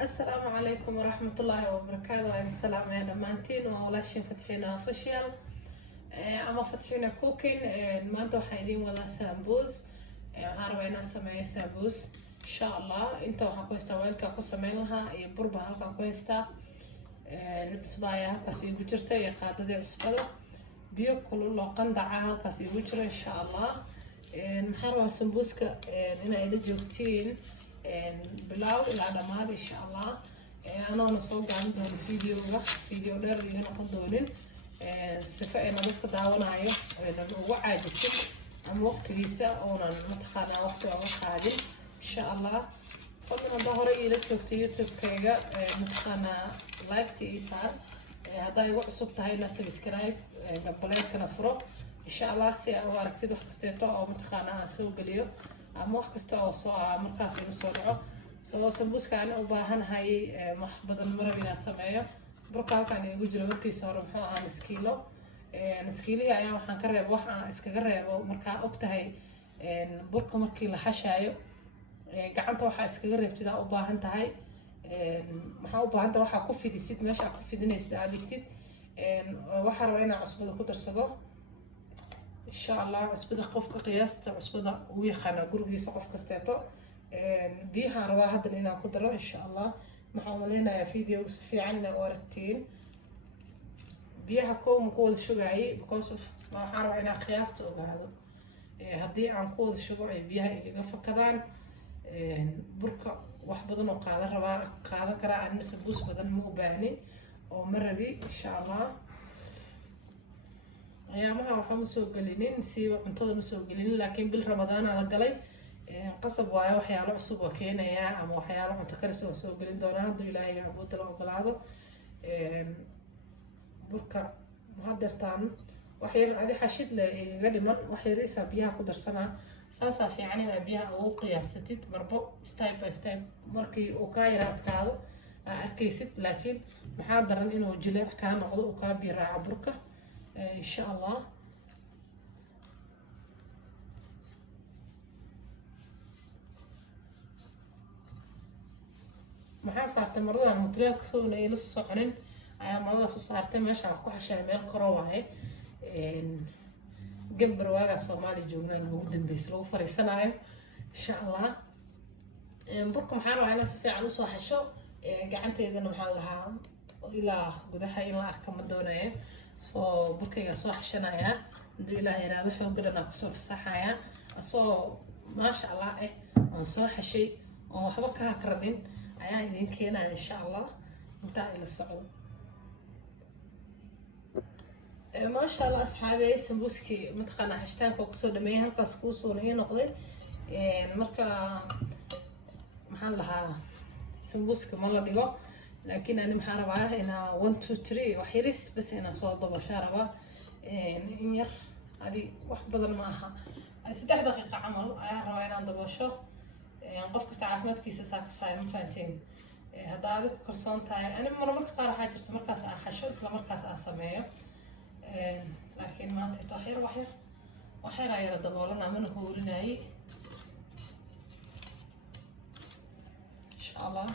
السلام عليكم ورحمة الله وبركاته. يعني السلام يا دمانتين وولاشين فتحينا اوفيشال أما فتحينا كوكين. ما انتو حايدين ولا سامبوس. عربينا سماية سامبوس إن شاء الله. انتو حكويستا ويلكا كو سمينها بربا هالكا كويستا العصبايا هالكاس يقو جرتا يقادة عصبادا بيو كلو لو قندعا هالكاس يقو جرا إن شاء الله. نحاروا سامبوسكا هنا إلى جوتين بلاو إلى دماد إن شاء الله. أنا نصوغ عن دون فيديو دير اللي نقول دونين سفاء نضيف داونا أيه لأنه عاجز أم وقت ليسا أو نتخانى وقت أو خادم إن شاء الله. فمن ظهر إلى يوتيوب كيجا نتخانى لايك تيسار هذا يوقع صوت هاي الناس سبسكرايب قبلين كنفرو إن شاء الله. سي أو أركتي دو خستيتو أو متخانى سوق اليوم أما وقت أو صاع مركز ينصرعه سو سمبوس كان وباهن هاي محبط المرة بنا سماية بركة كان يوجد وقتي صار محا نسكيلو نسكيلي يعني وحن كرب وحن إسكجرب ومركا وقتها بركة مركي لحشايو قعدت وحا إسكجرب تدا وباهن تهاي محا وباهن وحا كوفي دي سيد ماشي كوفي دي ناس ده كتير وحا روينا عصبة كتر صدق إن شاء الله. عصبة قفك قياس عصبة ويخنا جروبي سقف كستاتو بيها رواها هذا قدرة إن شاء الله. محاولين فيديو في عنا ورقتين بيها كوم قود شجعي because of ما حاروا عنا قياس هذا هدي عن قود شجعي بيها يقف كذان بركة واحد بدن وقاعدة رواها قاعدة كرا عن مسبوس بدن مو باني ومرة بي إن شاء الله. أيامها وحنا مسوقلين نسيب عنتظر مسوقلين لكن بالرمضان على قلي قصب وايا وحياله عصب وكينا يا أما وحياله متكرس مسوقلين دونا دو إلهي عبود الله بالعضو بركة مهدرتان وحير علي حشد لقدما وحيريسها بيها قدر سنة ساسا في عني بيها أو قياستي مربو ستايب باي ستايب مركي وكايرات كادو أركيست لكن محاضرا إنه جلع كان عضو وكابيرا بركة إن شاء الله. maxaa saartay marada mutreel soo la soconin ayaa marada soo saartay meesha ku xashay meel koro waaye gabar waaga Soomaali joognaa ugu dambeysay lagu fariisanayo insha Allah. burka maxaa rabaa inaan si fiican u soo xasho gacanteedana waxaan lahaa ilaa gudaha in la arko ma doonayo soo burkayga soo xashanaya haduu Ilaahay yiraahdo xoogana ku soo fasaxaya soo maasha Allah aan soo xashay oo waxba ka hakradin ayaa idin keenaya insha Allah inta ila socdo. ما شاء الله أصحابي سمبوسكي متقنع حشتان فوق سو دمي هالكاس كوسو نهي نقضي مركا محلها سمبوسكي مالا ديغو لكن أنا محاربة هنا 1 2 3 وحيرس بس هنا صوت بشاربة إنير هذه واحد بدل معها 6 دقيقة عمل روينا ندبوشو قف كست عافمات كيسة ساك صايم فانتين هذا كرسون تاي أنا مرة قارة حاجة مركز أحشو إسلا مركز أسميه لكن ما أنت طاهر وحير يا رد الله لنا من هو لناي إن شاء الله.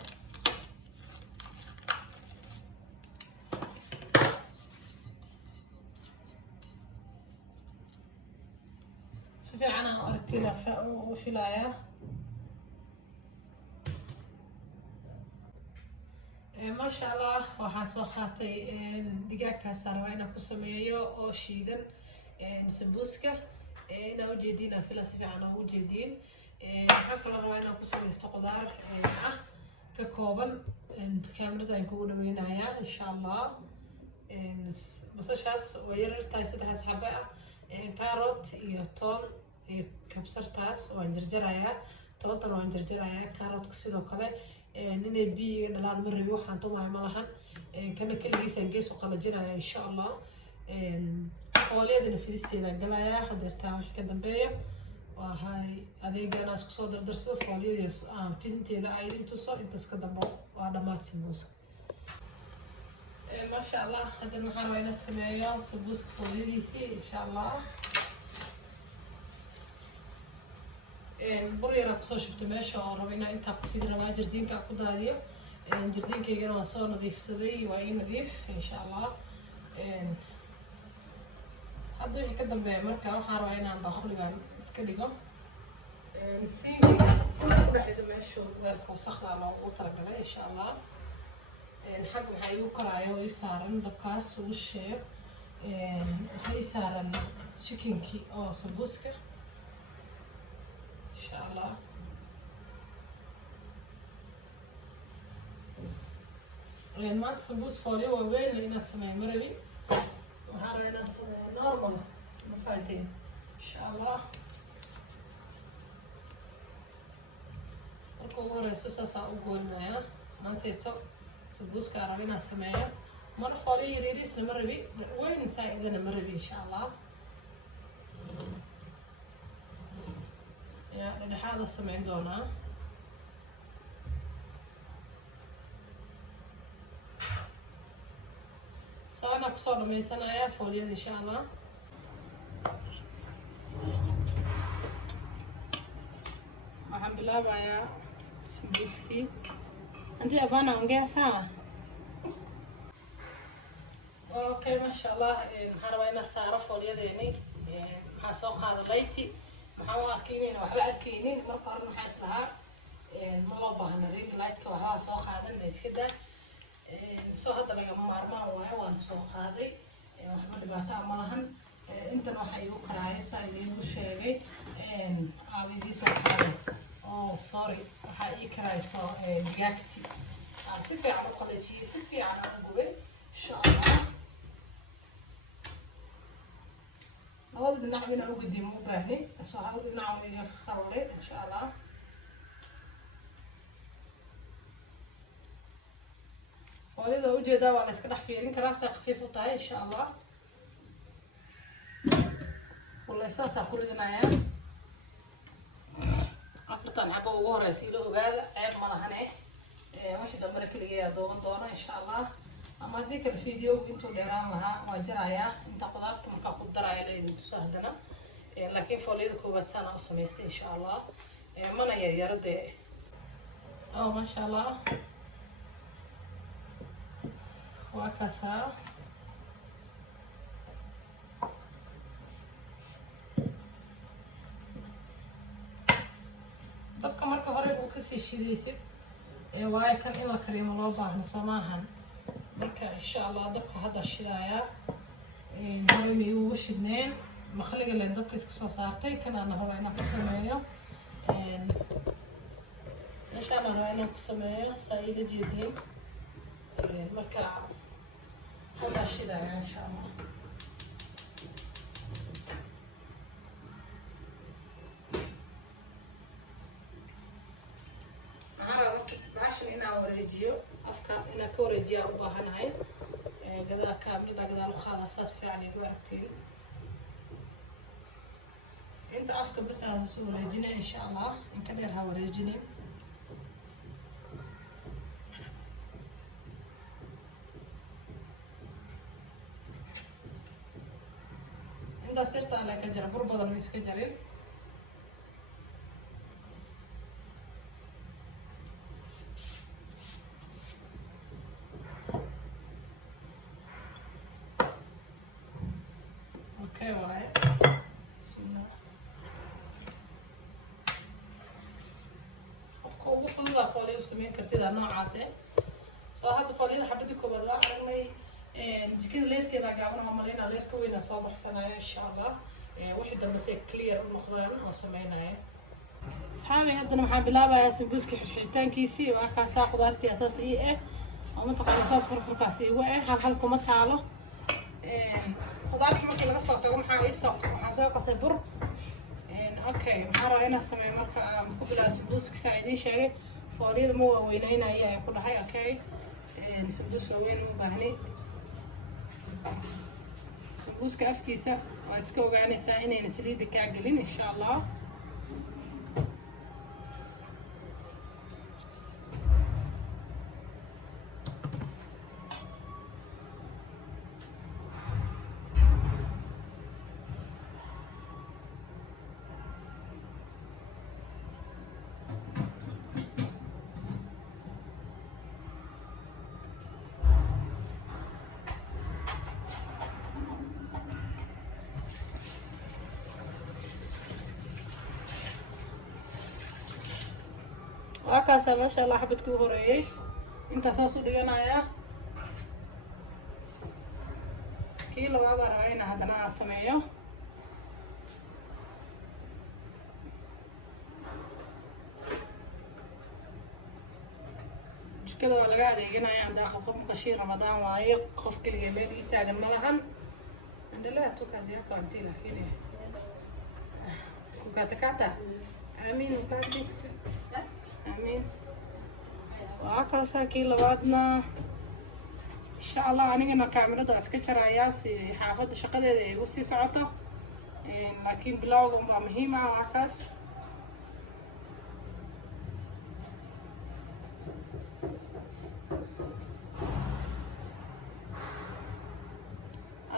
شوفي أنا أردت لها وفلاية ما شاء الله waxaan soo qaatay digaagkaas arwayna ku sameeyo oo shiidan sambuuska ina u jeedina fila si fiican oo u jeedin waxa kale arwayna ku sameeysto qudaar ka kooban kaamiradan aan kugu dhameynaya insha Allah. basashaas oo yarartahay 3 xabba carrot iyo toon iyo kabsartaas oo aan jarjaraya toontan waan jarjaraya carrotka sidoo kale inay biyo dhalaan ma rabi waxaan tumahay malahan kana kaligiisa gees oo qalajinaya insha Allah. fooliyadana fidisteeda galaya hadeertaa wax ka dambeeyo waa hay adeegana isku soo dardarsado fooliyada aan fidinteeda ay intuuso intaas ka dambo waa dhamaad sambuuska ما شاء الله. هذا النهار وين السماية سبوسك فوليديسي إن شاء الله. بريرة بصوش بتمشى وربنا أنت بتفيد رواجر دينك أقول هذه jardiinkaygana waan soo nadiifsaday, waa ii nadiif insha allah. hadda wixii ka dambeeya marka waxaan rabaa inaan baaquligan iska dhigo. siinkiga ku dhexda meesha weelka wasaqda loogu talagalay insha allah. xag waxaa igu karaayo ii saaran dabkaas ugu sheeg. waxaa ii saaran chickenkii oo sambuuska insha allah. maanta sambuus foolyo waaweyn inaan sameeyo marabi. waxaan rabaa inaan sameeyo normal ma fahanteen insha allah. marka ugu horeysa saasaan u goynayaa maanteeto sambuuska raba inaan sameeyo. mana foolyo yariisna ma rabi, weyn saa-idana ma rabi insha allah. yaa dhexdhexaada sameyn doonaa. saana kusoo dhameysanayaa foolyada insha allah. waxaan bilaabayaa sambuuskii. Anti abana ongea sawa? Okay, mashallah. waxaan rabaa inaan saaro foolyadeeni. waxaan soo qaaday layti. waxaan u arkaynin waxba arkaynin. marka hore waxaan islahaa ma loo baahna ring lightka waxbaa soo qaadan iska daa. soo hadda lagama maarmaan waayo waan soo qaaday. waxba dhibaato ma lahan. intan waxaa igu karaaya saa idiinku sheegay. caawidii soo qaaday. oh sorry, waxaa ii karayso digaagtii. si fiican u qalajiyey, si fiican aan u gubay insha allah. labada dhinac inaan u gediyo ma u baahni. soo hal dhinac iga qarolay insha allah. foolida ujeedaa waa la iska dhex fiirin karaa saa khafiif u tahay insha allah. wallaahi saasaa ku ridinayaa. afartan xabo ugu horeysa ila ogaada ceeb ma lahane. wixii dambena keligeeyaa dooban doona insha allah. ama haddii kale videogu intuu dheeraan lahaa waa jarayaa. inta qudaarta markaa ku daraya la idin tuso haddana. laakiin foolyada koowaad saana u samaystay insha allah. mana yaryaro dee. oh maasha allah. waa kaasaa. dabka marka hore uu kasii shidaysid. waayo kan in la kariimo loo baahno soo maahan. marka insha allah dabka hadda shidayaa. horey ma igugu shidneen. maqliga leen dabka iska soo saartay. kan aan rabaa inaan ku sameeyo. meeshaan aan rabaa inaan ku sameeyo saa ila jeediin. marka hadda shidayaa insha allah. wareejiyo afka inaan ka wareejiyaa u baahanahay. gadaa kaamida gadaal u qaada saas fiican igu aragtiin. inta afka bas aan soo wareejinay insha allah. inka dheer ha wareejinin. intaas sirta alle ka jira bur badan ma iska jarin. okay waaye. bismillah. qofka ugu fududaa foolyo u sameyn kartida noocaase. soo hadda foolyada xabadda koobaad waa aragnay. jikada leerkeeda gaaban oo malaynaa leerka weynaa soo baxsanaya insha allah. wixii dambe say clear u noqdaan oo sameynaya. asxaabi haddana waxaan bilaabayaa sambuuska xirxiritaankiisii. waa kaasaa qudaartii asaas ii ah. oo mataqaana saas furfurkaas igu ah. hal kuma taalo. qudaarta markii laga soo tago waxaan soo qasay bur. okay waxaan rabaa inaan sameeyo marka aan ku bilaabo sambuuska saa idiin sheegay. foolyada ma waaweynaynayo ayaan ku dhahay. okay sambuus waaweyn ma baahni. sambuuska afkiisa waa iska ogaanaysaa inayna saliidda kaa gelin insha allah. وهكذا ما شاء الله حبت كوهري انت اساسو دغنايا كي لبعض رأينا هذا سميو كده ولا قاعد يجينا عند قوم قشير رمضان واي قف كل يمين يتاجن ملهن عند لا توكازي كانتي لكن كاتا امين وكاتي امين وعقل ساكي لبعضنا ان شاء الله anigana kaamirada iska jarayaa si xaafada shaqadeeda ay ugu sii socoto laakiin bilowga waa muhiim ah wakaas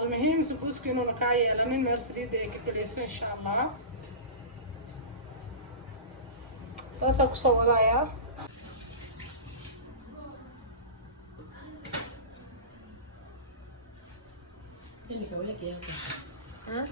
المهم سبوسكي انه ركاية لانين مرسلي دي كبليسو ان شاء الله ساسا كسو وضايا اللي كويك يا ها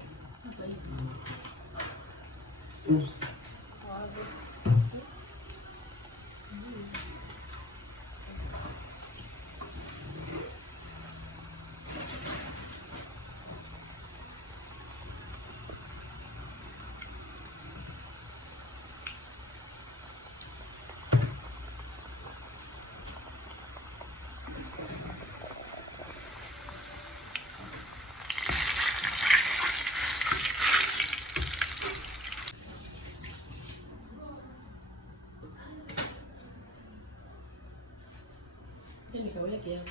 اللي كويك يا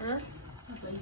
ها طيب